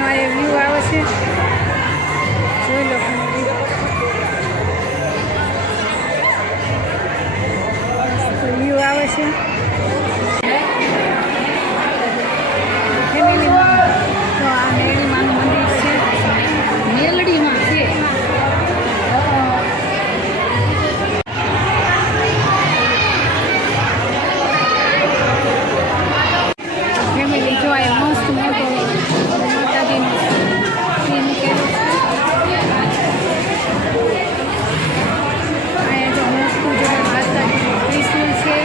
મજાનો આ વ્યૂ આવે છે, જોઈ લો. વ્યૂ આવે છે. ફેમિલીમાં તો આ મેલડીમાનું મંદિર છે, મેલડીમાં છે. ફેમિલી જોવાય મસ્ત મોટો માતાજીનો સીન મૂકેલો છે. અહીંયા જો મસ્ત જોવાય માતાજીનું ત્રિશુલ છે.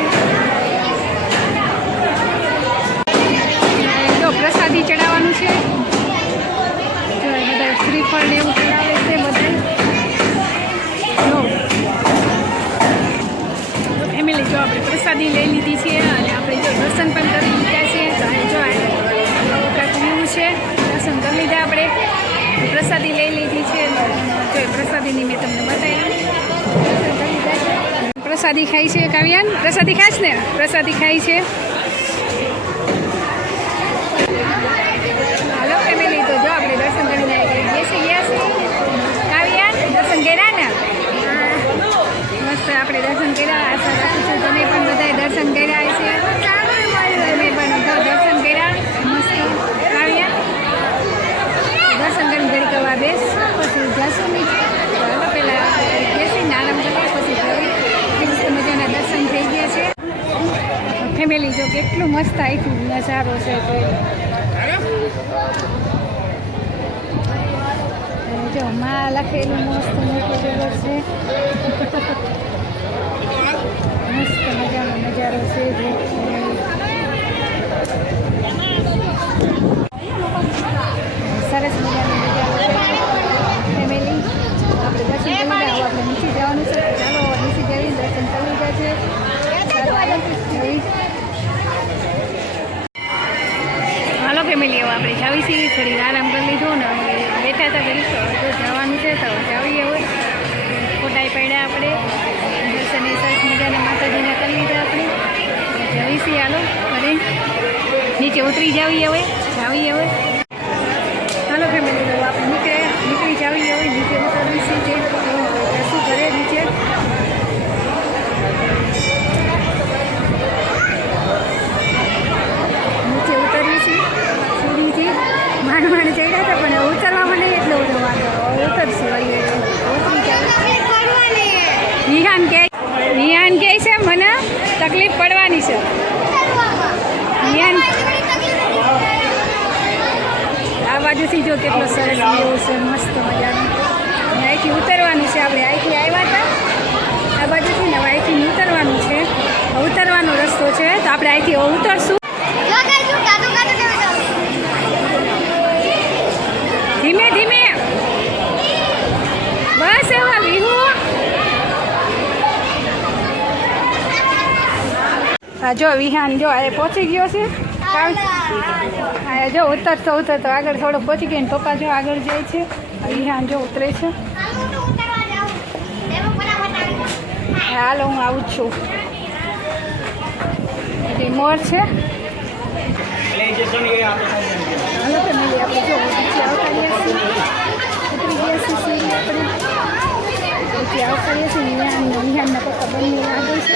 જો પ્રસાદી ચડાવવાનું છે, જો બધા શ્રીફળ ને એવું ચડાવે છે બધા. જો ફેમિલી જો આપણે પ્રસાદી લઈ લીધી છે અને આપણે જો દર્શન પણ કરી લીધા છે. તો જો કાંઈક વ્યૂ છે, દર્શન કરી લીધા આપણે, પ્રસાદી લઈ લીધી છે. જો પ્રસાદીની મેં તમને બતાવી. પ્રસાદી ખાઈ છે કાવ્યાન, પ્રસાદી ખાઈશ ને, પ્રસાદી ખાઈ છે. હાલો ફેમિલી, તો જો આપણે દર્શન કરીને બેસી ગયા છે. કાવ્યાન દર્શન કર્યા ને, મસ્ત આપણે દર્શન કર્યા. આશા રાખું છું તમે પણ બધાએ દર્શન કર્યા છે. તમે પણ દર્શન કર્યા મસ્ત. કાવ્યા દર્શન કરીને ઘડી કરવા બેસ, પછી જશું નીચે. હાલો પહેલાં બેસીને આરામ કરીએ, પછી મસ્ત મજાના દર્શન થઈ ગયા છે. ફેમિલી જો કેટલું મસ્ત આખું નજારો છે. જો માં લખેલું મસ્ત મોટો જબર છે. મસ્ત મજાનો નજારો છે. જો સરસ મજાનો નજારો છે. ફેમિલી આપણે દર્શન કરી લીધા, આપણે નીચે જવાનું છે. ચાલો નીચે જઈને દર્શન કરી લીધા છે. હાલો ફેમિલી, હવે આપણે જાવી છીએ. થોડી આરામ કરી લીધો ને બેઠા હતા ઘડી, તો જવાનું છે. તો જાવીએ હવે. ફોટાઈ પડ્યા આપણે, દર્શન સરસ મજાના માતાજીના કરી લીધા આપણે. જાવી છીએ. હાલો ઘરે નીચે ઉતરી જાવીએ હવે. જાવીએ હવે. હાલો ફેમિલી, તો આપણે નીકળી જાવીએ હવે. નીચે ઉતરવી છીએ. શું કરે નીચે ઉતરવી છે સીડીથી. માંડ ચડ્યા હતા પણ ઉતરવામાં નહીં એટલો બધો વાંધો. ઉતરશું ઉતરી જાય. વિહાન કહે છે મને તકલીફ પડવાની છે. વિહાન આ બાજુથી જો કેટલો સરસ વ્યૂ છે, મસ્ત મજાનું. અહીંથી ઉતરવાનું છે આપણે. અહીંથી આવ્યા હતા આ બાજુથી ને, અહીંથી ઉતરવાનું છે. ઉતરવાનો રસ્તો છે, તો આપણે અહીંથી ઉતરશું. ધીમે ધીમે બસ એવા વિહુ. હા જો વિહાન જો આ પહોંચી ગયો છે. હા જો ઉતરતો આગળ થોડો પહોંચી ગયો ને પપ્પા જો આગળ જાય છે. વિહાન જો ઉતરે છે. હાલો હું આવું જ છું. હજી મોર છે. હાલો ફેમિલી, આપણે જો નીચે આવતા રહ્યા છીએ. ઉતરી ગયા છીએ સીડી આપણે. નીચે આવતા રહ્યા છીએ. વિહાનના પપ્પા બંને આગળ છે.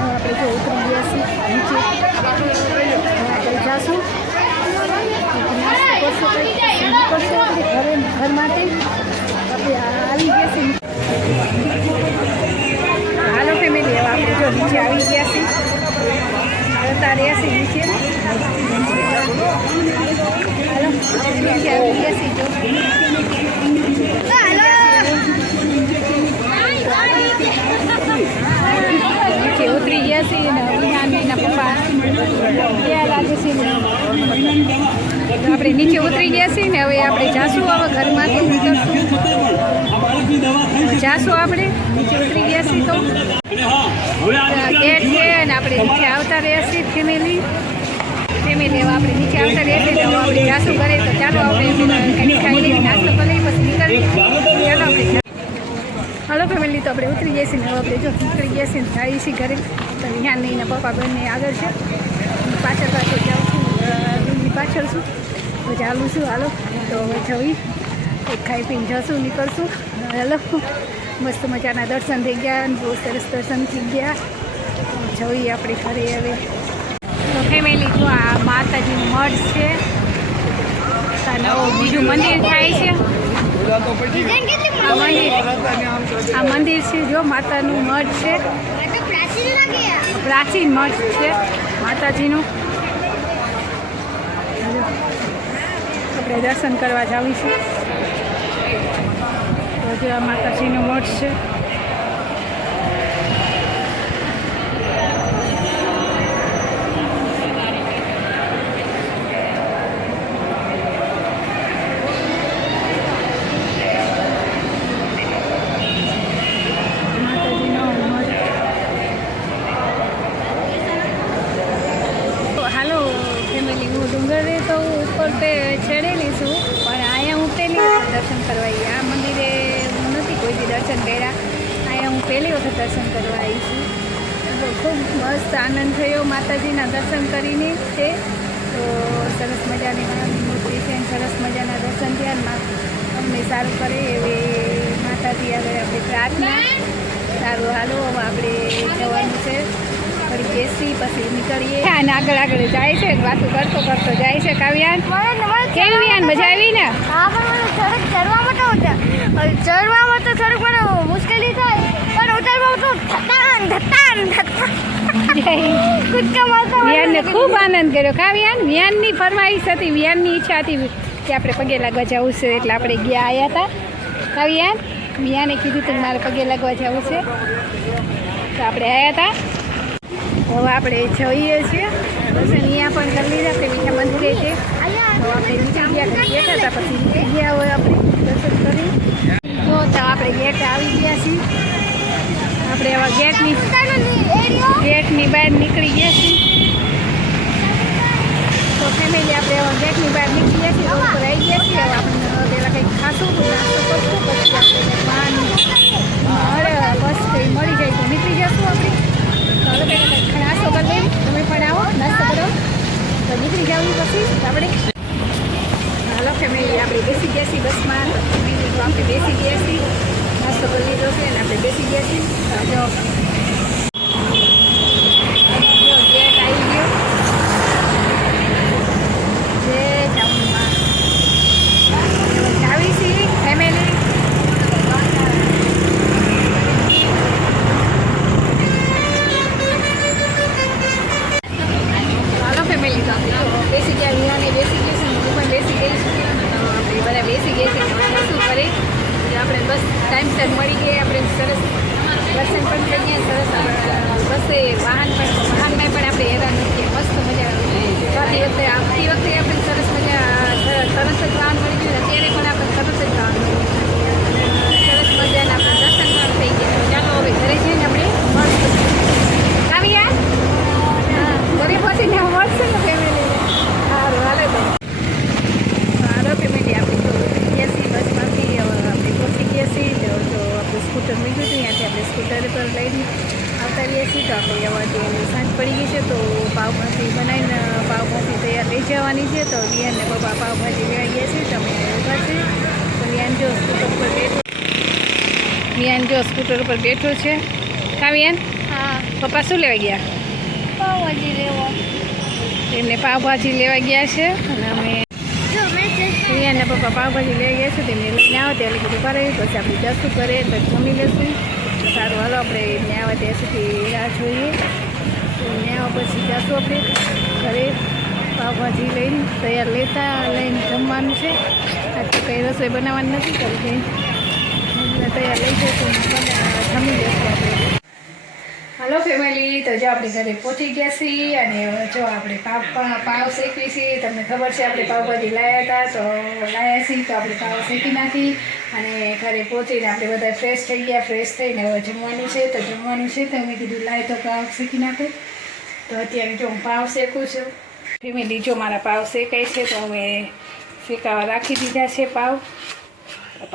આપણે જો ઉતરી ગયા છીએ નીચે. આપણે જાશું નાસ્તો કરશો આપણે ઘર માટે. આપણે આવી ગયા છીએ. હાલો ફેમિલી, હવે આપણે જો નીચે આવી ગયા છીએ. જતા રહ્યા છીએ નીચે. હાલો નીચે આવી ગયા છીએ. નીચે ઉતરી ગયા છીએ ને વિહાનના પપ્પા ક્યાં લાગે છે. આપણે નીચે ઉતરી ગયા છીએ ને, હવે આપણે જાશું. હવે ઘરમાંથી નીકળશું, જાશું આપણે. નીચે ઉતરી ગયા છીએ તો ગેટ છે અને આપણે નીચે આવતા રહ્યા છીએ. ફેમિલી હવે આપણે નીચે આવતા રહ્યા છીએ. આપણે જાશું કરે. તો ચાલો આપણે કંઈક ખાઈ લઈએ, નાસ્તો કરી લઈએ, પછી નીકળીએ. ચાલો આપણે. હાલો ફેમિલી, તો આપણે ઉતરી ગયા છીએ ને, હવે આપણે જો નીકળી ગયા છીએ ને જઈએ છીએ ઘરે. તો વિહાન નહીં પપ્પા બંને આગળ છે. પાછળ જાઉં છું, રૂમની પાછળ છું. તો ચાલું છું. હાલો તો હવે જઈ ખાઈ પીને જશું, નીકળશું. હાલો મસ્ત મજાના દર્શન થઈ ગયા, બહુ સરસ દર્શન થઈ ગયા. જોઈએ આપણે ઘરે હવે. તો ફેમિલી જો આ માતાજીનું મઠ છે, નવું બીજું મંદિર થાય છે. આ મંદિર છે જો માતાનું મઠ છે, પ્રાચીન મઠ છે માતાજીનું. આપણે દર્શન કરવા જાવી છે. તો જો આ માતાજીનું મઠ છે. ડુંગરે તો ઉપર તે ચડેલી છું, પણ અહીંયા હું પહેલી વખત દર્શન કરવા આવી. આ મંદિરે હું નથી કોઈથી દર્શન કર્યા, અહીંયા હું પહેલી વખત દર્શન કરવા આવી છું. તો ખૂબ મસ્ત આનંદ થયો માતાજીના દર્શન કરીને છે. તો સરસ મજાની મૂર્તિ છે, સરસ મજાના દર્શન થયા. અમને સારું કરે એવી માતાજી આગળ આપણે પ્રાર્થના. સારું હાલો હવે આપણે જવાનું છે, થોડી બેસી પછી નીકળીએ. અને આગળ આગળ જાય છે, વાતો કરતો કરતો જાય છે. કાવ્યાન કેવી વ્યાન મજા આવી ને? હા, પણ ચડવામાં તો થોડુંક મને મુશ્કેલી થાય, પણ ઉતરવામાં તો ધતાન કૂદકા મારતા વ્યાનને ખૂબ આનંદ કર્યો. કાવ્યાન વ્યાનની ફરમાઈશ હતી, વ્યાનની ઈચ્છા હતી કે આપણે પગે લાગવા જવું છે, એટલે આપણે ગયા આવ્યા હતા. કાવ્યાન વ્યાને કીધું હતું મારે પગે લાગવા જવું છે, તો આપણે આવ્યા હતા. હવે આપણે જોઈએ છીએ દર્શન અહીંયા પણ કરી લીધા છે. મીઠા મંદિરે છે, તો આપણે નીચે ગયા બેઠા હતા, પછી નીચે ગયા હોય આપણે દર્શન કરી. તો આપણે ગેટ આવી ગયા છીએ. આપણે હવે ગેટની બહાર નીકળી ગયા છીએ. તો ફેમિલી આપણે હવે ગેટની બહાર નીકળી ગયા છીએ, રોડ પર આવી ગયા છીએ. હવે આપણે પહેલાં કંઈક ખાશું, નાસ્તો કરશું, પછી આપણે પાણી બસ કંઈ મળી જાય તો નીકળી જશું આપણે. હવે પહેલાં નાસ્તો કરી લઈએ, તમે પણ આવો નાસ્તો કરો તો નીકળી જવું. પછી આપણે હાલો ફેમિલી આપણે બેસી ગયા છીએ બસમાં. ફેમિલી તો આપણે બેસી ગયા છીએ, નાસ્તો કરી લીધો છે અને આપણે બેસી ગયા છીએ. જો ગેટ આવી ગયો જે ટાઉનમાં આવી છીએ ફેમિલી. ફેમિલી તો બેસી ગયા, વિહાને બેસી ગઈ છે, હું પણ બેસી ગઈ છું. આપણે બધા બેસી ગયા છે. શું કરે આપણે બસ ટાઈમસર મળી ગઈ, આપણે સરસ દર્શન પણ થઈ ગયા. સરસ બસે વાહનમાં પણ આપણે હેરાન નથી, મસ્ત મજા આવતી વખતે આવતી વખતે આપણે સરસ મજા તરત જ વાહન મળી ગયું. અત્યારે પણ આપણે તરત જ વાહન મળી સરસ મજાના આપણે દર્શન પણ થઈ ગયા. ચાલો હવે ઘરે જઈને આપણે મળશું. કાવ્યા ઘરે પહોંચીને મળશે ને ફેમિલી? સારું હાલે તો હાલો ફેમિલી આપણે તો ગયા છીએ બસમાંથી. આપણે પહોંચી ગયા છીએ. તો આપણું સ્કૂટર મૂક્યું હતું, ત્યાંથી આપણે સ્કૂટર પર લઈને આવતા રહીએ છીએ. તો આપણે હવે સાંજ પડી ગઈ છે, તો પાવભાજી બનાવીને પાવભાજી તૈયાર લઈ જવાની છે. તો વિયાનને પપ્પા પાવભાજી લેવા ગયા છે, તમે ઊભા છે. તો વિયાન જો સ્કૂટર પર બેઠો, વિયાન જો સ્કૂટર પર બેઠો છે. કાવ્યાન હા, પપ્પા શું લેવા ગયા? પાવભાજી લેવા. એમને પાવભાજી લેવા ગયા છે અને અમે વિયાનના પપ્પા પાવભાજી લઈ ગયા છે. તેમને લઈને આવો ત્યારે બધું કરે, પછી આપણે જશું કરે તો જમી લઈશું. સારું હાલો આપણે એમને આવા ત્યાં સુધી રાહ જોઈએ. એમને આવો પછી જશું આપણે ઘરે પાવભાજી લઈને લઈને જમવાનું છે. આજ તો કંઈ રસોઈ બનાવવાની નથી કરી, તૈયાર લઈ જઈશું, જમી લઈશું આપણે. હલો ફેમિલી, તો જો આપણે ઘરે પહોંચી ગયા છીએ અને જો આપણે પાવ શેકવી છીએ. તમને ખબર છે આપણે પાવભાજી લાવ્યા હતા, તો લાવ્યા છીએ તો આપણે પાવ શેકી નાખી અને ઘરે પહોંચીને આપણે બધા ફ્રેશ થઈ ગયા. ફ્રેશ થઈને હવે જમવાનું છે, તો જમવાનું છે તો મેં કીધું લાય તો પાવ શેકી નાખું. તો અત્યારે જો હું પાવ શેકું છું. ફેમિલી જો મારા પાવ શેકાય છે, તો અમે શેકાવા રાખી દીધા છે પાવ.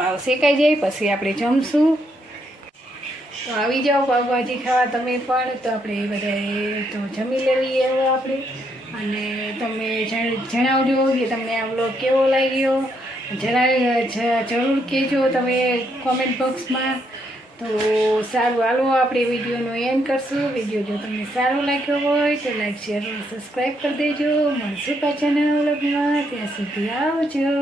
પાવ શેકાઈ જાય પછી આપણે જમશું. તો આવી જાઓ પાવભાજી ખાવા તમે પણ. તો આપણે બધાએ તો જમી લેવી હવે આપણે. અને તમે જણાવજો કે તમને આ વ્લોગ કેવો લાગ્યો. જરૂર કહેજો તમે કોમેન્ટ બોક્સમાં. તો સારું, હાલો આપણે વિડીયોનો એન્ડ કરશું. વિડીયો જો તમને સારો લાગ્યો હોય તો લાઈક શેર અને સબસ્ક્રાઈબ કરી દેજો. મળશું પાછા નવા વ્લોગમાં. ત્યાં સુધી આવજો.